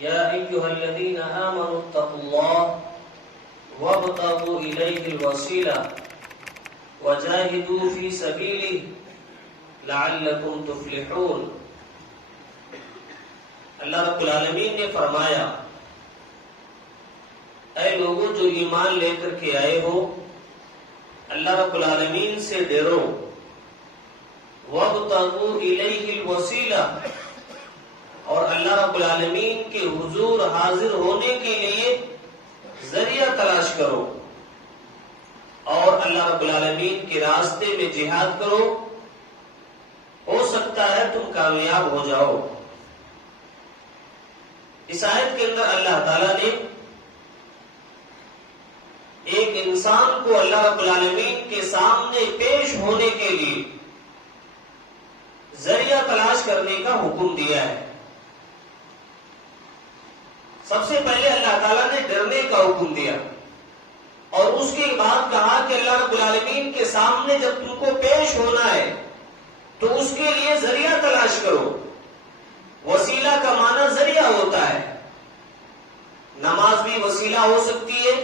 يا أيها الذين آمنوا اتقوا الله وابتغوا إليه الوسيلة وجاهدوا في سبيله لعلكم تفلحون۔ اللہ رب العالمین نے فرمایا، اے لوگوں جو ایمان لے کر کے آئے ہو، اللہ رب العالمین سے ڈرو، وابتغوا الیہ الوسیلہ، اور اللہ رب العالمین کے حضور حاضر ہونے کے لیے ذریعہ تلاش کرو، اور اللہ رب العالمین کے راستے میں جہاد کرو، ہو سکتا ہے تم کامیاب ہو جاؤ۔ اس آیت کے اندر اللہ تعالیٰ نے ایک انسان کو اللہ رب العالمین کے سامنے پیش ہونے کے لیے ذریعہ تلاش کرنے کا حکم دیا ہے۔ سب سے پہلے اللہ تعالیٰ نے ڈرنے کا حکم دیا، اور اس کے بعد کہا کہ اللہ رب العالمین کے سامنے جب تم کو پیش ہونا ہے تو اس کے لیے ذریعہ تلاش کرو۔ وسیلہ کا معنی ذریعہ ہوتا ہے۔ نماز بھی وسیلہ ہو سکتی ہے،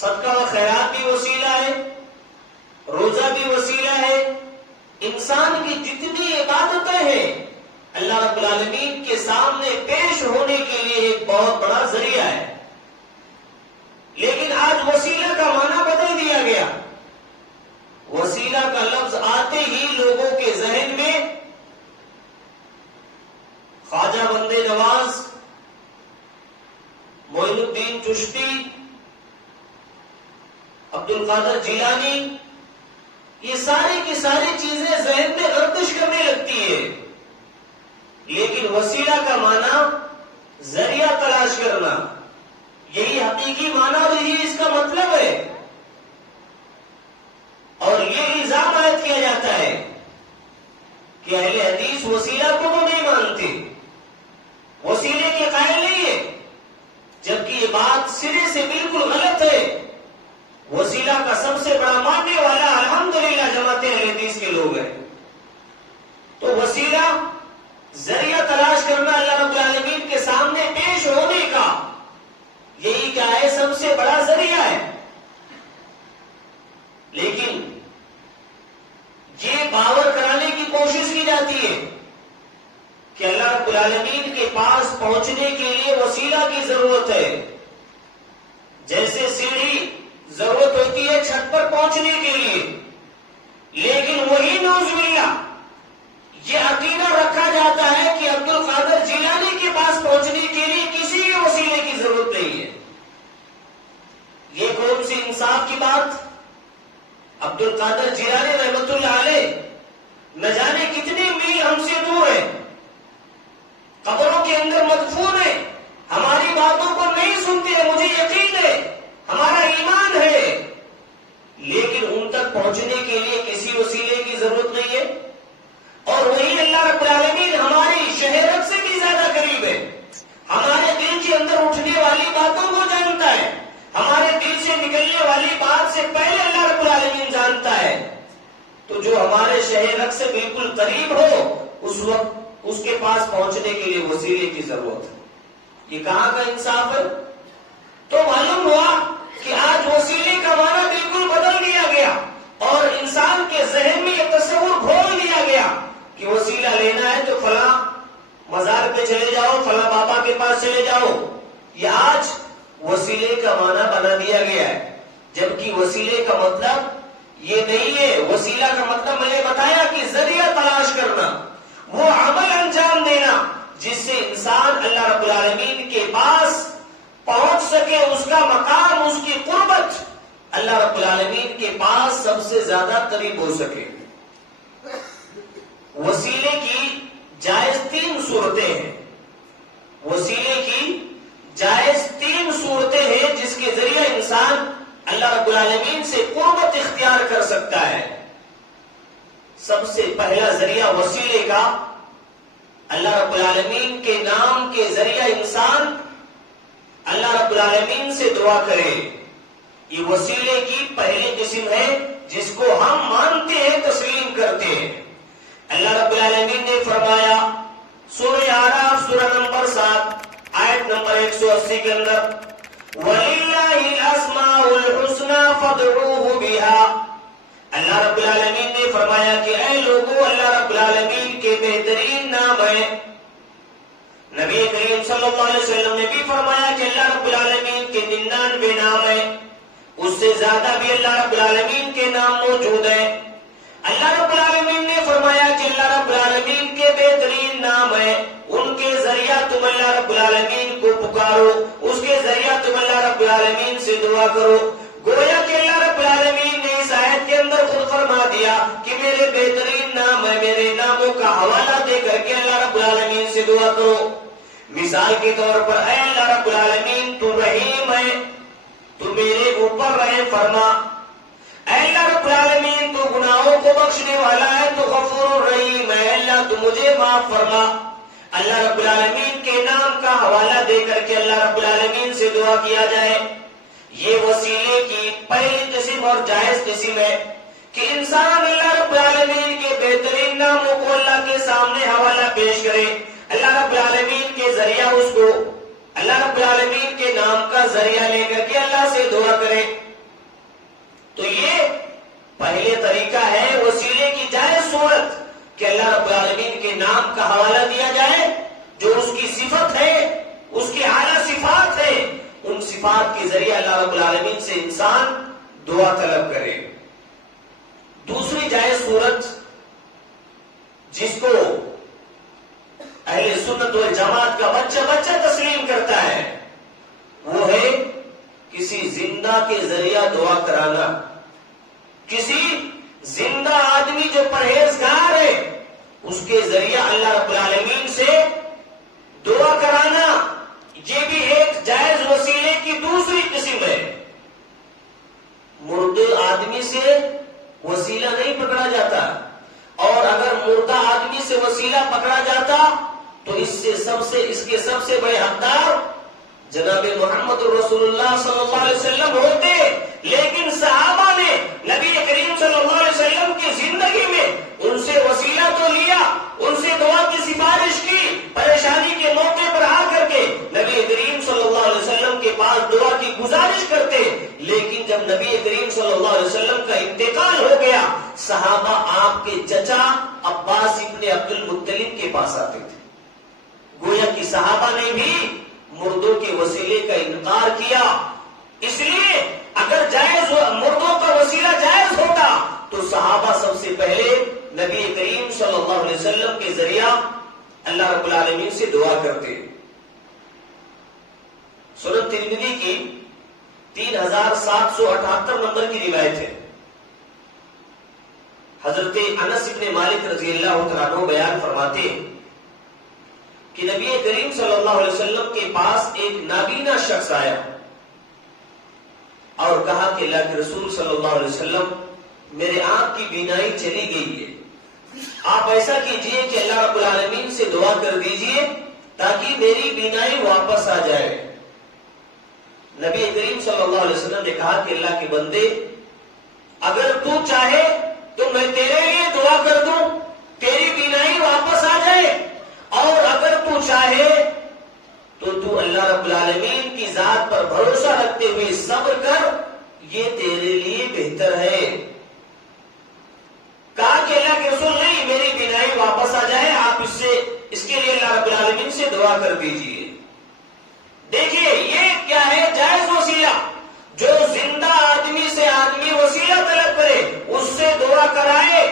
صدقہ و خیرات بھی وسیلہ ہے، روزہ بھی وسیلہ ہے۔ انسان کی جتنی عبادتیں ہیں اللہ رب العالمین کے سامنے پیش ہونے کے لیے ایک بہت بڑا ذریعہ ہے۔ لیکن آج وسیلہ کا معنی بدل دیا گیا۔ وسیلہ کا لفظ آتے ہی لوگوں کے ذہن میں خواجہ بندے نواز، معین الدین چشتی، عبد القادر جیلانی، یہ ساری کی ساری چیزیں ذہن میں گردش کرنے لگتی ہے۔ لیکن وسیلہ کا معنی ذریعہ تلاش کرنا، یہی حقیقی معنی اور یہی اس کا مطلب ہے۔ اور یہ الزام عائد کیا جاتا ہے کہ اہل حدیث وسیلہ کو تو نہیں مانتے، وسیلے کے قائل نہیں ہے، جبکہ یہ بات سرے سے بالکل غلط ہے۔ وسیلہ کا سب سے بڑا ماننے والا الحمدللہ جماعت اہل حدیث کے لوگ ہیں۔ تو وسیلہ ذریعہ تلاش کرنا اللہ رب العالمین کے سامنے پیش ہونے کا، یہی کیا ہے؟ سب سے بڑا ذریعہ ہے۔ لیکن یہ باور کرانے کی کوشش کی جاتی ہے کہ اللہ رب العالمین کے پاس پہنچنے کے لیے وسیلہ کی ضرورت ہے۔ جیسے سیڑھی ضرورت ہوتی ہے چھت پر پہنچنے کے لیے، لیکن وہی نعوذ باللہ یہ عقیدہ رکھا جاتا ہے کہ عبد القادر جیلانی کے پاس پہنچنے کے لیے کسی بھی وسیلے کی ضرورت نہیں ہے۔ یہ کون سی انصاف کی بات؟ عبد القادر جیلانی رحمت اللہ علیہ نہ جانے کتنے میل ہم سے دور ہے، قبروں کے اندر مدفون ہے، ہماری باتوں کو نہیں سنتے ہیں، مجھے یقین ہے، ہمارا ایمان ہے، لیکن ان تک پہنچنے کے لیے کسی وسیلے کی ضرورت نہیں ہے۔ اور وہی اللہ رب العالمین ہماری شہرت سے بھی زیادہ قریب ہے، ہمارے دل کے اندر اٹھنے والی باتوں کو جانتا ہے، ہمارے دل سے نکلنے والی بات سے پہلے اللہ رب العالمین جانتا ہے۔ تو جو ہمارے شہرت سے بالکل قریب ہو، اس وقت اس کے پاس پہنچنے کے لیے وسیلے کی ضرورت ہے۔ یہ کہاں کا انصاف ہے؟ تو معلوم ہوا کہ آج وسیلے کا معنی بالکل بدل دیا گیا، اور انسان کے ذہن میں یہ تصور گھول دیا گیا کہ وسیلہ لینا ہے تو فلاں مزار پہ چلے جاؤ، فلاں بابا کے پاس چلے جاؤ۔ یہ آج وسیلے کا معنی بنا دیا گیا ہے، جبکہ وسیلے کا مطلب یہ نہیں ہے۔ وسیلہ کا مطلب میں نے بتایا کہ ذریعہ تلاش کرنا، وہ عمل انجام دینا جس سے انسان اللہ رب العالمین کے پاس پہنچ سکے، اس کا مقام، اس کی قربت اللہ رب العالمین کے پاس سب سے زیادہ قریب ہو سکے۔ وسیلے کی جائز تین صورتیں ہیں، وسیلے کی جائز تین صورتیں ہیں جس کے ذریعے انسان اللہ رب العالمین سے قربت اختیار کر سکتا ہے۔ سب سے پہلا ذریعہ وسیلے کا، اللہ رب العالمین کے نام کے ذریعہ انسان اللہ رب العالمین سے دعا کرے۔ یہ وسیلے کی پہلی قسم ہے جس کو ہم مانتے ہیں، تسلیم کرتے ہیں۔ اللہ رب العالمین نے فرمایا سورہ اعراف سورہ نمبر 7، 180 کے اندر وَلِلَّهِ الْأَسْمَاءُ الْحُسْنَى فَادْعُوهُ بِهَا، اللہ رب العالمین نے فرمایا کہ اے لوگو، اللہ رب العالمین کے بہترین نام ہے۔ نبی کریم صلی اللہ علیہ وسلم نے بھی فرمایا کہ اللہ رب العالمین کے 99 نام ہیں، اس سے زیادہ بھی اللہ رب العالمین کے نام موجود ہیں۔ اللہ رب العالمین نے فرمایا کہ اللہ رب العالمین کے بہترین نام ہیں، ان کے ذریعہ تم اللہ رب العالمین کو پکارو، اس کے ذریعہ تم اللہ رب العالمین سے دعا کرو۔ گویا کہ اللہ رب العالمین نے اس آیت کے اندر خود فرما دیا کہ میرے بہترین نام ہے، میرے ناموں کا حوالہ دے کر کے اللہ رب العالمین سے دعا کرو۔ مثال کے طور پر اے اللہ رب العالمین تو رحیم ہے، تو میرے اوپر رحم فرما۔ اے اللہ رب العالمین تو گناہوں کو بخشنے والا ہے، تو غفور الرحیم ہے، اللہ تو مجھے معاف فرما۔ اللہ رب العالمین کے نام کا حوالہ دے کر کے اللہ رب العالمین سے دعا کیا جائے، یہ وسیلے کی پہلی قسم اور جائز قسم ہے کہ انسان اللہ رب العالمین کے بہترین ناموں کو اللہ کے سامنے حوالہ پیش کرے، اللہ رب العالمین کے ذریعہ اس کو اللہ رب العالمین کے نام کا ذریعہ لے کر کے اللہ سے دعا کرے۔ تو یہ پہلے طریقہ ہے وسیلے کی جائز صورت کہ اللہ رب العالمین کے نام کا حوالہ دیا جائے، جو اس کی صفت ہے، اس کی اعلیٰ صفات ہے، ان صفات کے ذریعے اللہ رب العالمین سے انسان دعا طلب کرے۔ دوسری جائز صورت جس کو اہل سنت والجماعت کا بچہ تسلیم کرتا ہے، وہ ہے کسی زندہ کے ذریعہ دعا کرانا۔ کسی زندہ آدمی جو پرہیزگار ہے، اس کے ذریعہ اللہ رب العالمین سے دعا کرانا، یہ بھی ایک جائز وسیلے کی دوسری قسم ہے۔ مردے آدمی سے وسیلہ نہیں پکڑا جاتا، اور اگر مردہ آدمی سے وسیلہ پکڑا جاتا تو اس کے سب سے بڑے حقدار جناب محمد رسول اللہ صلی اللہ علیہ وسلم ہوتے، لیکن صحابہ نے نبی کریم صلی اللہ علیہ وسلم کی زندگی میں ان سے وسیلہ تو لیا، ان سے دعا کی سفارش کی، پریشانی کے موقع پر آ کر کے نبی کریم صلی اللہ علیہ وسلم کے پاس دعا کی گزارش کرتے، لیکن جب نبی کریم صلی اللہ علیہ وسلم کا انتقال ہو گیا، صحابہ آپ کے چچا عباس ابن عبد المطلب کے پاس آتے تھے۔ گویا کہ صحابہ نے بھی مردوں کے وسیلے کا انکار کیا۔ اس لیے اگر مردوں کا وسیلہ جائز ہوتا تو صحابہ سب سے پہلے نبی کریم صلی اللہ علیہ وسلم کے ذریعہ اللہ رب العالمین سے دعا کرتے۔ سنن ترمذی کی 3778 نمبر کی روایت ہے، حضرت انس ابن مالک رضی اللہ تعالیٰ عنہ بیان فرماتے ہیں کہ نبی کریم صلی اللہ علیہ وسلم کے پاس ایک نابینا شخص آیا اور کہا کہ اللہ کے رسول صلی اللہ علیہ وسلم، میرے آنکھ کی بینائی چلی گئی ہے، آپ ایسا کیجئے کہ اللہ رب العالمین سے دعا کر دیجئے تاکہ میری بینائی واپس آ جائے۔ نبی کریم صلی اللہ علیہ وسلم نے کہا کہ اللہ کے بندے، اگر تو چاہے تو میں تیرے لیے دعا کر دوں، تیری بینائی واپس آ جائے، اور اگر تو چاہے تو اللہ رب العالمین کی ذات پر بھروسہ رکھتے ہوئے صبر کر، یہ تیرے لیے بہتر ہے۔ کہا کہ اللہ کے رسول، نہیں، میری بینائی واپس آ جائے، آپ اس کے لیے اللہ رب العالمین سے دعا کر دیجئے۔ دیکھیے یہ کیا ہے؟ جائز وسیلہ، جو زندہ آدمی سے آدمی وسیلہ طلب کرے، اس سے دعا کرائے،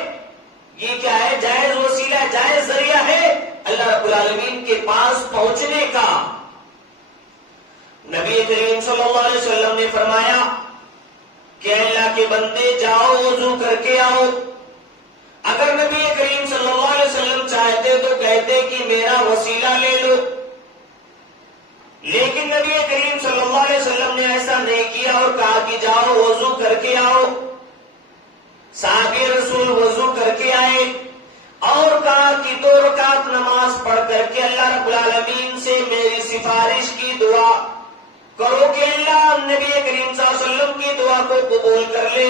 یہ کیا ہے؟ جائز وسیلہ، جائز ذریعہ ہے اللہ رب العالمین کے پاس پہنچنے کا۔ نبی کریم صلی اللہ علیہ وسلم نے فرمایا کہ اللہ کے بندے جاؤ وضو کر کے آؤ۔ اگر نبی کریم صلی اللہ علیہ وسلم چاہتے تو کہتے کہ میرا وسیلہ لے لو، لیکن نبی کریم صلی اللہ علیہ وسلم نے ایسا نہیں کیا اور کہا کہ جاؤ وضو کر کے آؤ۔ صحابی رسول وضو کر کے آئے اور کہا کہ 2 رکعت نماز پڑھ کر کے اللہ رب العالمین سے میری سفارش کی دعا کرو کہ اللہ نبی کریم صلی اللہ علیہ وسلم کی دعا کو قبول کر لے۔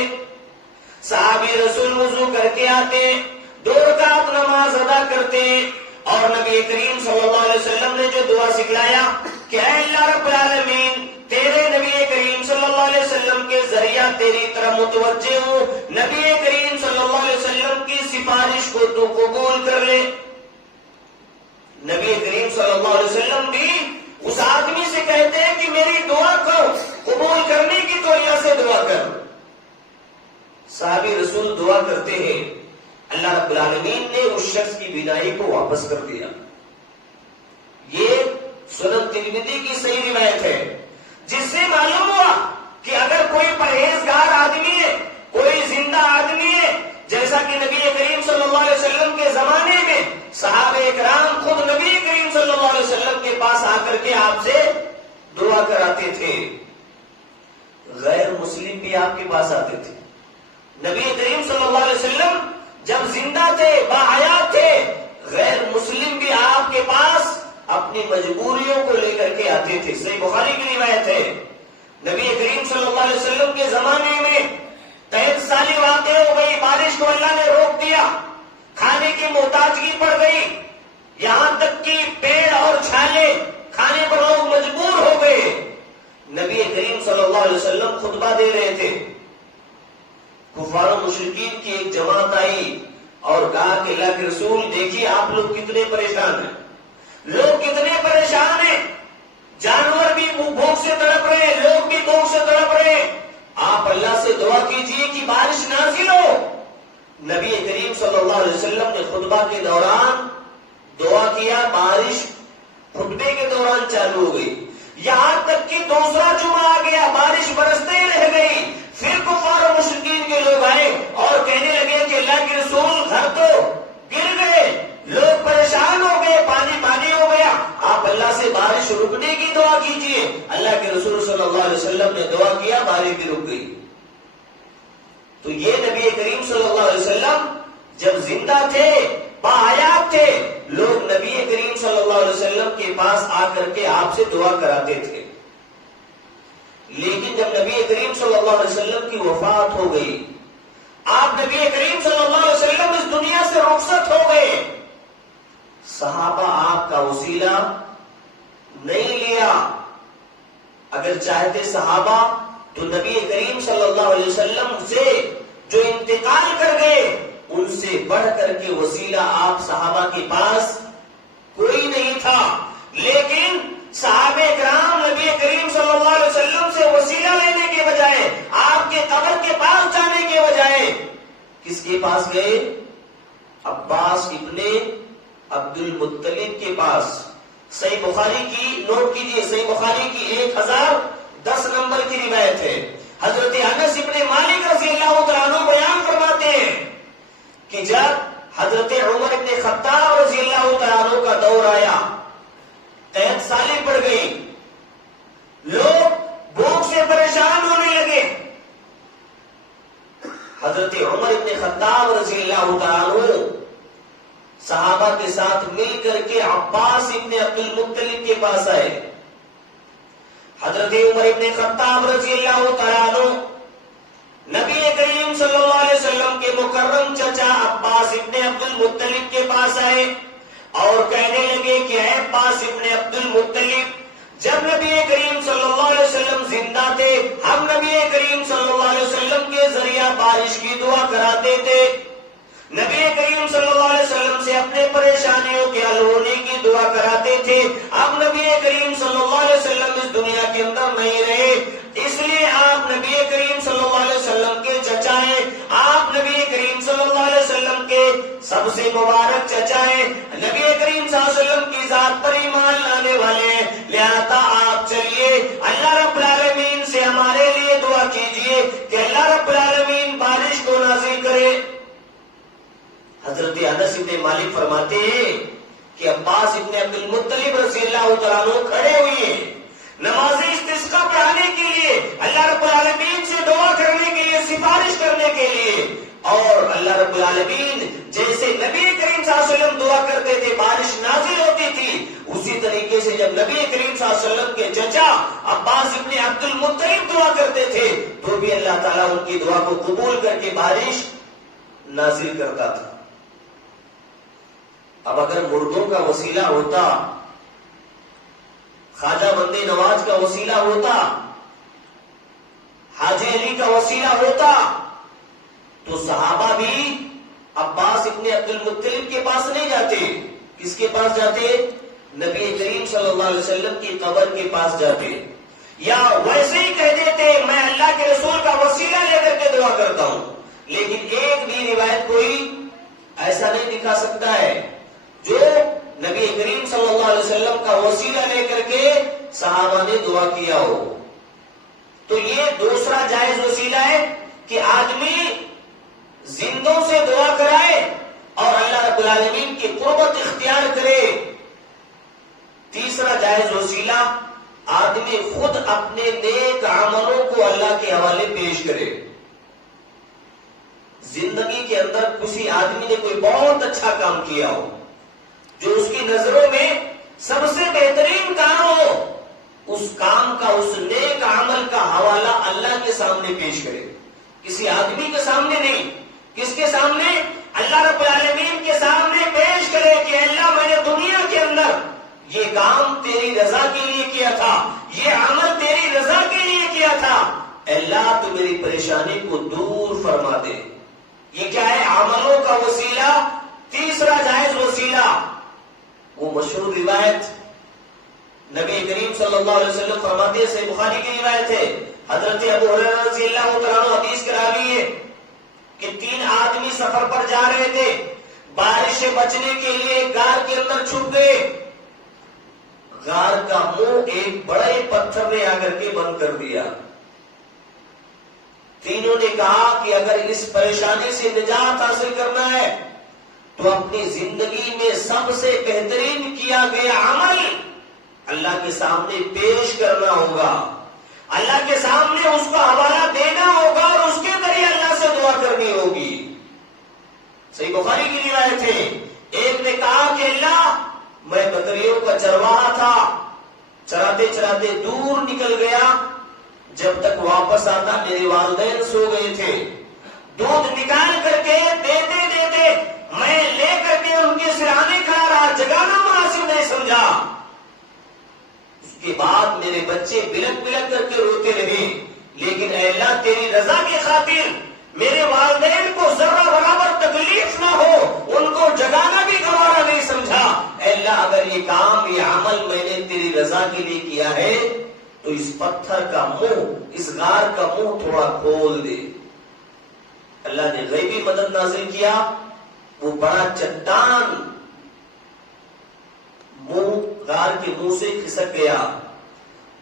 صحابی رسول وضو کر کے آتے، 2 رکعت نماز ادا کرتے، اور نبی کریم صلی اللہ علیہ وسلم نے جو دعا سکھلایا کہ اے اللہ رب تیری طرف متوجہ ہوں، نبی کریم صلی اللہ علیہ وسلم کی سفارش کو تو قبول کر لے۔ نبی کریم صلی اللہ علیہ وسلم بھی اس آدمی سے کہتے ہیں کہ میری دعا کو قبول کرنے کی تو اللہ سے دعا کر۔ صحابی رسول دعا کرتے ہیں، اللہ رب العالمین نے اس شخص کی بینائی کو واپس کر دیا۔ یہ سنن ترمذی کی صحیح روایت ہے، جس سے معلوم ہوا کہ اگر کوئی پرہیزگار آدمی ہے، کوئی زندہ آدمی ہے، جیسا کہ نبی کریم صلی اللہ علیہ وسلم کے زمانے میں صحابہ اکرام خود نبی کریم صلی اللہ علیہ وسلم کے پاس آ کر کے آپ سے دعا کراتے تھے، غیر مسلم بھی آپ کے پاس آتے تھے۔ نبی کریم صلی اللہ علیہ وسلم جب زندہ تھے، باحیات تھے، غیر مسلم بھی آپ کے پاس اپنی مجبوریوں کو لے کر کے آتے تھے۔ صحیح بخاری کی روایت ہے، نبی کریم صلی اللہ علیہ وسلم کے زمانے میں 63 سالی واقع ہو گئی، بارش کو اللہ نے روک دیا، کھانے کی محتاجگی پڑ گئی، یہاں تک کہ پیڑ اور چھالے کھانے پر لوگ مجبور ہو گئے۔ نبی کریم صلی اللہ علیہ وسلم خطبہ دے رہے تھے، کفار و مشرکین کی ایک جماعت آئی اور کہا کہ اللہ کے رسول دیکھیے آپ لوگ کتنے پریشان ہیں، لوگ کتنے پریشان ہیں، جانور بھی بھوک سے تڑپ رہے ہیں، لوگ بھی بھوک سے تڑپ رہے ہیں، آپ اللہ سے دعا کیجئے کہ بارش نازل ہو۔ نبی کریم صلی اللہ علیہ وسلم نے خطبہ کے دوران دعا کیا، بارش خطبے کے دوران چالو ہو گئی، یہاں تک کہ دوسرا جمعہ آ گیا، بارش برستے ہی رہ گئی۔ پھر کفار و مشرکین کے لوگ آئے اور کہنے لگے کہ اللہ کے رسول گھر تو گر گئے، لوگ پریشان ہو گئے، پانی پانی ہو گیا، آپ اللہ سے بارش رکنے کی دعا کیجئے۔ اللہ کے رسول صلی اللہ علیہ وسلم نے دعا کیا، بارش بھی رک گئی۔ تو یہ نبی کریم صلی اللہ علیہ وسلم جب زندہ تھے، باحیات تھے، لوگ نبی کریم صلی اللہ علیہ وسلم کے پاس آ کر کے آپ سے دعا کراتے تھے۔ لیکن جب نبی کریم صلی اللہ علیہ وسلم کی وفات ہو گئی، آپ نبی کریم صلی اللہ علیہ وسلم اس دنیا سے رخصت ہو گئے، صحابہ آپ کا وسیلہ نہیں لیا۔ اگر چاہتے صحابہ تو نبی کریم صلی اللہ علیہ وسلم سے جو انتقال کر گئے ان سے بڑھ کر کے وسیلہ آپ صحابہ کے پاس کوئی نہیں تھا، لیکن صحابہ کرام نبی کریم صلی اللہ علیہ وسلم سے وسیلہ لینے کے بجائے، آپ کے قبر کے پاس جانے کے بجائے کس کے پاس گئے؟ عباس ابن عبد المطلب کے پاس۔ صحیح بخاری کی نوٹ کیجئے، صحیح بخاری کی 1010 نمبر کی روایت ہے، حضرت انس ابن مالک رضی اللہ تعالیٰ عنہ بیان فرماتے ہیں کہ جب حضرت عمر ابن خطاب رضی اللہ تعالیٰ عنہ کا دور آیا، 63 سالیں پڑ گئی، لوگ بھوک سے پریشان ہونے لگے، حضرت عمر ابن خطاب رضی اللہ تعالیٰ عنہ صحابہ کے ساتھ مل کر کے عباس ابن عبد المطلب کے پاس آئے۔ حضرت عمر ابن خطاب رضی اللہ تعالیٰ عنہ نبی کریم صلی اللہ علیہ وسلم کے مکرم چچا عباس ابن عبد المطلب کے پاس آئے اور کہنے لگے کہ اے عباس ابن عبد المطلب، جب نبی کریم صلی اللہ علیہ وسلم زندہ تھے، ہم نبی کریم صلی اللہ علیہ وسلم کے ذریعہ بارش کی دعا کراتے تھے، نبی کریم صلی اللہ علیہ وسلم سے اپنے پریشانیوں کے حل ہونے کی دعا کراتے تھے، اب نبی کریم صلی اللہ علیہ وسلم اس دنیا کے اندر نہیں رہے، اس لیے آپ نبی کریم صلی اللہ علیہ وسلم کے چچا ہیں، آپ نبی کریم صلی اللہ علیہ وسلم کے سب سے مبارک چچا ہیں، نبی کریم صلی اللہ علیہ وسلم کی ذات پر ایمان لانے والے ہیں، لہذا آپ چلیے اللہ رب العالمین سے ہمارے لیے دعا کیجئے کہ اللہ رب العالمین بارش کو نازل کرے۔ حضرت انس ابن مالک فرماتے ہیں کہ عباس ابن عبد المطلب رضی اللہ تعالیٰ عنہ کھڑے ہوئے نماز استسقاء پڑھانے کے لیے، اللہ رب العالمین سے دعا کرنے کے لیے، سفارش کرنے کے لیے، اور اللہ رب العالمین جیسے نبی کریم صلی اللہ علیہ وسلم دعا کرتے تھے بارش نازل ہوتی تھی، اسی طریقے سے جب نبی کریم صلی اللہ علیہ وسلم کے چچا عباس ابن عبد المطلب دعا کرتے تھے تو بھی اللہ تعالیٰ ان کی دعا کو قبول کر کے بارش نازل کرتا تھا۔ اب اگر مردوں کا وسیلہ ہوتا، خواجہ بندے نواز کا وسیلہ ہوتا، حاجی علی کا وسیلہ ہوتا تو صحابہ بھی عباس ابن عبد المطلب کے پاس نہیں جاتے. کس کے پاس جاتے؟ نبی کریم صلی اللہ علیہ وسلم کی قبر کے پاس جاتے. یا ویسے ہی کہہ دیتے میں اللہ کے رسول کا وسیلہ لے کر کے دعا کرتا ہوں. لیکن ایک بھی روایت کوئی ایسا نہیں دکھا سکتا ہے جو نبی کریم صلی اللہ علیہ وسلم کا وسیلہ لے کر کے صحابہ نے دعا کیا ہو. تو یہ دوسرا جائز وسیلہ ہے کہ آدمی زندوں سے دعا کرائے اور اللہ رب العالمین کی قربت اختیار کرے. تیسرا جائز وسیلہ آدمی خود اپنے نیک عملوں کو اللہ کے حوالے پیش کرے. زندگی کے اندر کسی آدمی نے کوئی بہت اچھا کام کیا ہو جو اس کی نظروں میں سب سے بہترین کام ہو، اس کام کا، اس نیک عمل کا حوالہ اللہ کے سامنے پیش کرے. کسی آدمی کے سامنے نہیں. کس کے سامنے؟ اللہ رب العالمین کے سامنے پیش کرے کہ اللہ میں نے دنیا کے اندر یہ کام تیری رضا کے لیے کیا تھا، یہ عمل تیری رضا کے لیے کیا تھا، اللہ تو میری پریشانی کو دور فرما دے. یہ کیا ہے؟ عملوں کا وسیلہ. تیسرا جائز وسیلہ وہ مشہور روایت نبی کریم صلی اللہ علیہ وسلم فرماتے سے بخاری کی روایت ہے، حضرت ابو ہریرہ رضی اللہ تعالیٰ عنہ حدیث کے راوی ہے کہ 3 آدمی سفر پر جا رہے تھے. بارش سے بچنے کے لیے غار کے اندر چھپ گئے. غار کا منہ ایک بڑے پتھر نے آ کر کے بند کر دیا. تینوں نے کہا کہ اگر اس پریشانی سے نجات حاصل کرنا ہے تو اپنی زندگی میں سب سے بہترین کیا گیا عمل اللہ کے سامنے پیش کرنا ہوگا، اللہ کے سامنے اس کا حوالہ دینا ہوگا اور اس کے ذریعے اللہ سے دعا کرنی ہوگی. صحیح بخاری کی روایت ہے. ایک نے کہا کہ اللہ میں بکریوں کا چرواہا تھا، چراتے چراتے دور نکل گیا، جب تک واپس آتا میرے والدین سو گئے تھے. دودھ نکال کر کے دیتے دیتے میں لے کر کے ان کے سرہانے کھا رہا، جگانا مناسب نہیں سمجھا. اس کے بعد میرے بچے بلک بلک کر کے روتے رہے، لیکن اے اللہ تیری رضا کی خاطر میرے والدین کو ذرہ برابر تکلیف نہ ہو، ان کو جگانا بھی گوارا نہیں سمجھا. اے اللہ اگر یہ کام، یہ عمل میں نے تیری رضا کے لیے کیا ہے تو اس پتھر کا منہ، اس غار کا منہ تھوڑا کھول دے. اللہ نے غیبی مدد نازل کیا. وہ بڑا چٹان غار کے منہ سے کھسک گیا.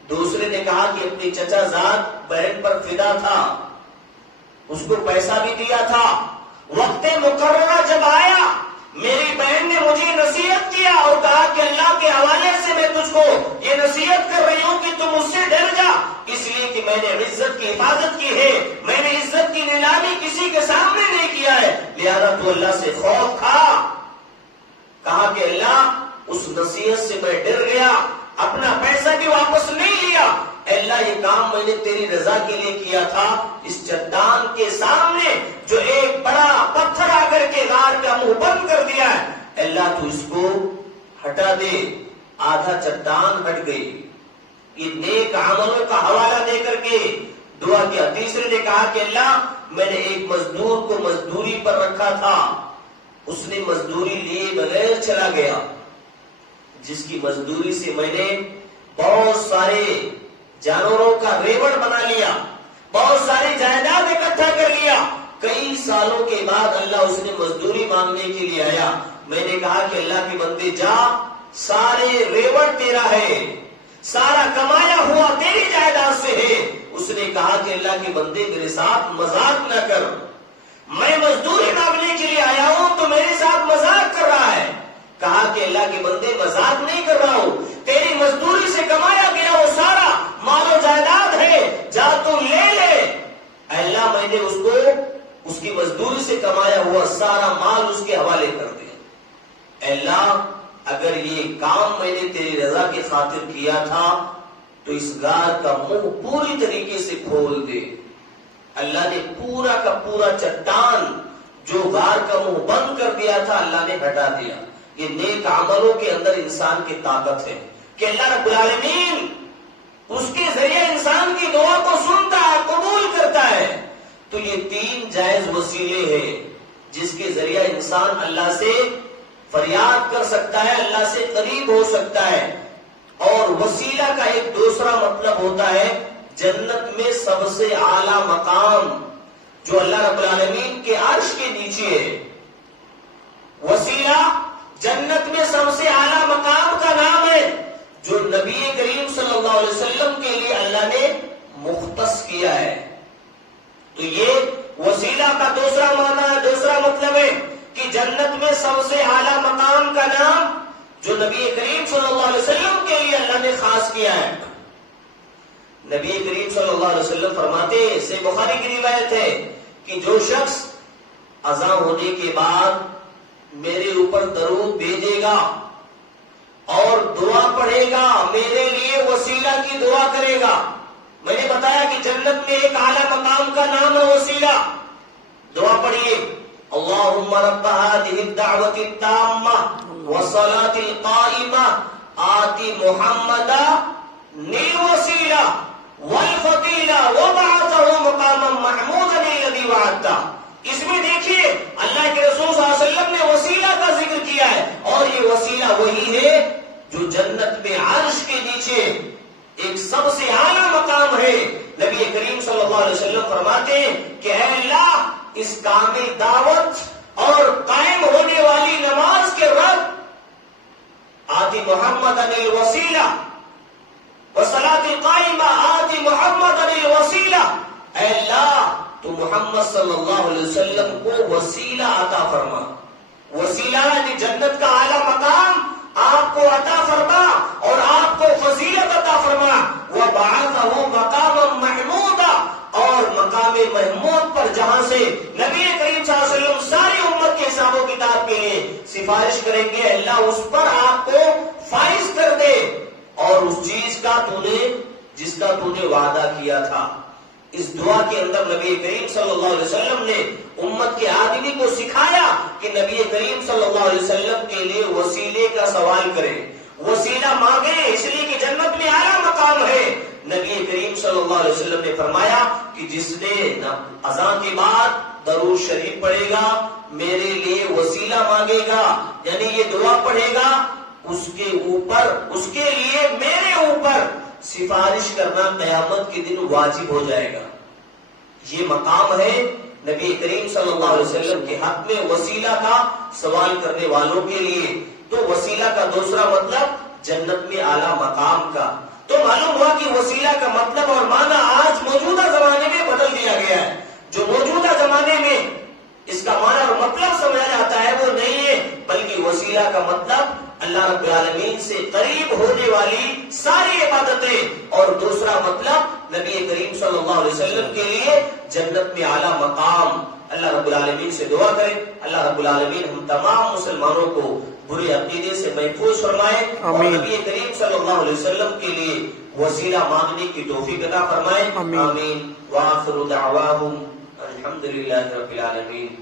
دوسرے نے کہا کہ اپنی چچا زاد بہن پر فدا تھا، اس کو پیسہ بھی دیا تھا. وقت مقررہ جب آیا میری بہن نے مجھے نصیحت کیا اور کہا کہ اللہ کے حوالے سے میں تجھ کو یہ نصیحت کر رہی ہوں کہ تم مجھ سے ڈر جا، اس لیے کہ میں نے عزت کی حفاظت کی ہے، میں نے عزت کی نیلامی کسی کے سامنے نہیں کیا ہے، لہذا تو اللہ سے خوف کھا. کہا کہ اللہ اس نصیحت سے میں ڈر گیا، اپنا پیسہ بھی واپس نہیں لیا. اللہ یہ کام میں نے تیری رضا کے لیے کیا تھا. اس چٹان کے سامنے جو ایک بڑا پتھر آ کر کے غار کا منہ بند کر دیا ہے، اللہ تو اس کو ہٹا دے. آدھا چٹان ہٹ گئی. یہ نیک عملوں کا حوالہ دے کر کے دعا کیا. تیسرے نے کہا کہ اللہ میں نے ایک مزدور کو مزدوری پر رکھا تھا، اس نے مزدوری لیے بغیر چلا گیا، جس کی مزدوری سے میں نے بہت سارے جانوروں کا ریوڑ بنا لیا، بہت ساری جائیداد اکٹھا کر لیا. کئی سالوں کے بعد اللہ اس نے مزدوری مانگنے کے لیے آیا. میں نے کہا کہ اللہ کے بندے جا، سارے ریوڑ تیرا ہے، سارا کمایا ہوا تیری جائیداد سے ہے. اس نے کہا کہ اللہ کے بندے میرے ساتھ مذاق نہ کر، میں مزدوری مانگنے کے لیے آیا ہوں تو میرے ساتھ مذاق کر رہا ہے. کہا کہ اللہ کے بندے مذاق نہیں کر رہا ہوں، تیری مزدوری سے کمایا گیا وہ سارا مال و جائیداد ہے، جا تو لے لے. اللہ میں نے اس کو اس کی مزدوری سے کمایا ہوا سارا مال اس کے حوالے کر دیا. اللہ اگر یہ کام میں نے تیری رضا کی خاطر کیا تھا تو اس غار کا منہ پوری طریقے سے کھول دے. اللہ نے پورا کا پورا چٹان جو غار کا منہ بند کر دیا تھا اللہ نے ہٹا دیا. یہ نیک عملوں کے اندر انسان کی طاقت ہے کہ اللہ رب العالمین اس کے ذریعے انسان کی دعا کو سنتا ہے، قبول تو یہ 3 جائز وسیلے ہیں جس کے ذریعہ انسان اللہ سے فریاد کر سکتا ہے، اللہ سے قریب ہو سکتا ہے۔ اور وسیلہ کا ایک دوسرا مطلب ہوتا ہے جنت میں سب سے اعلیٰ مقام جو اللہ رب العالمین کے عرش کے نیچے ہے۔ وسیلہ جنت میں سب سے اعلیٰ مقام کا نام ہے جو نبی کریم صلی اللہ علیہ وسلم کے لیے اللہ نے مختص کیا ہے۔ تو یہ وسیلہ کا دوسرا معنی ہے، دوسرا مطلب ہے کہ جنت میں سب سے اعلیٰ مقام کا نام جو نبی کریم صلی اللہ علیہ وسلم کے لیے اللہ نے خاص کیا ہے۔ نبی کریم صلی اللہ علیہ وسلم فرماتے ہیں، سے بخاری کی روایت ہے کہ جو شخص اذان ہونے کے بعد میرے اوپر درود بھیجے گا اور دعا پڑھے گا، میرے لیے وسیلہ کی دعا کرے گا۔ میں نے بتایا کہ جنت میں ایک اعلیٰ مقام کا نام ہے وسیلہ۔ دعا پڑھیے، اللہم رب هذه الدعوة التامة والصلاة القائمة آت محمدا الوسیلہ والفضیلہ وبعثه مقاما محمودا الذی وعدته۔ اس میں دیکھیے اللہ کے رسول صلی اللہ علیہ وسلم نے وسیلہ کا ذکر کیا ہے، اور یہ وسیلہ وہی ہے جو جنت میں عرش کے نیچے ایک سب سے اعلیٰ مقام ہے۔ نبی کریم صلی اللہ علیہ وسلم فرماتے ہیں کہ اے اللہ، اس کامل دعوت اور قائم ہونے والی نماز کے رب آتی محمد الوسیلہ وصلاۃ القائمہ آتی محمد الوسیلہ، اے اللہ تو محمد صلی اللہ علیہ وسلم کو وسیلہ عطا فرما۔ وسیلہ یعنی جنت کا اعلیٰ مقام آپ کو عطا فرما اور آپ کو فضیلت عطا فرما۔ وبعثہ مقاما محمودا، اور مقام محمود پر جہاں سے نبی کریم صلی اللہ علیہ وسلم ساری امت کے حساب و کتاب کے لیے سفارش کریں گے، اللہ اس پر آپ کو فائز کر دے اور اس چیز کا جس کا تو نے وعدہ کیا تھا۔ اس دعا کے اندر نبی کریم صلی اللہ علیہ وسلم نے امت کے آدمی کو سکھایا کہ نبی کریم صلی اللہ علیہ وسلم کے لیے وسیلے کا سوال کرے، وسیلہ مانگے، اس لیے کہ جنت میں اعلیٰ مقام ہے۔ نبی کریم صلی اللہ علیہ وسلم نے فرمایا کہ جس نے اذان کے بعد درود شریف پڑھے گا، میرے لیے وسیلہ مانگے گا، یعنی یہ دعا پڑھے گا، اس کے لیے میرے اوپر سفارش کرنا قیامت کے دن واجب ہو جائے گا۔ یہ مقام ہے نبی کریم صلی اللہ علیہ وسلم کے حق میں وسیلہ کا سوال کرنے والوں کے لیے۔ تو وسیلہ کا دوسرا مطلب جنت میں اعلیٰ مقام کا۔ تو معلوم ہوا کہ وسیلہ کا مطلب اور معنی آج موجودہ زمانے میں بدل دیا گیا ہے۔ جو موجودہ زمانے میں اس کا معنی اور مطلب سمجھا جاتا ہے وہ نہیں ہے، بلکہ وسیلہ کا مطلب اللہ رب العالمین سے قریب ہونے والی ساری عبادتیں، اور دوسرا مطلب نبی کریم صلی اللہ علیہ وسلم کے لیے جنت میں اعلیٰ مقام۔ اللہ رب العالمین سے دعا کریں، اللہ رب العالمین ہم تمام مسلمانوں کو برے عقیدے سے محفوظ فرمائے اور نبی کریم صلی اللہ علیہ وسلم کے لیے وسیلہ مانگنے کی توفیق عطا فرمائے، آمین۔ وآخر دعواہم الحمدللہ رب العالمین۔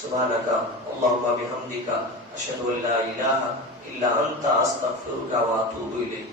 سبحانک اللہم بحمدک اشہد ان لا الہ الا انت استغفرک واتوب الیک۔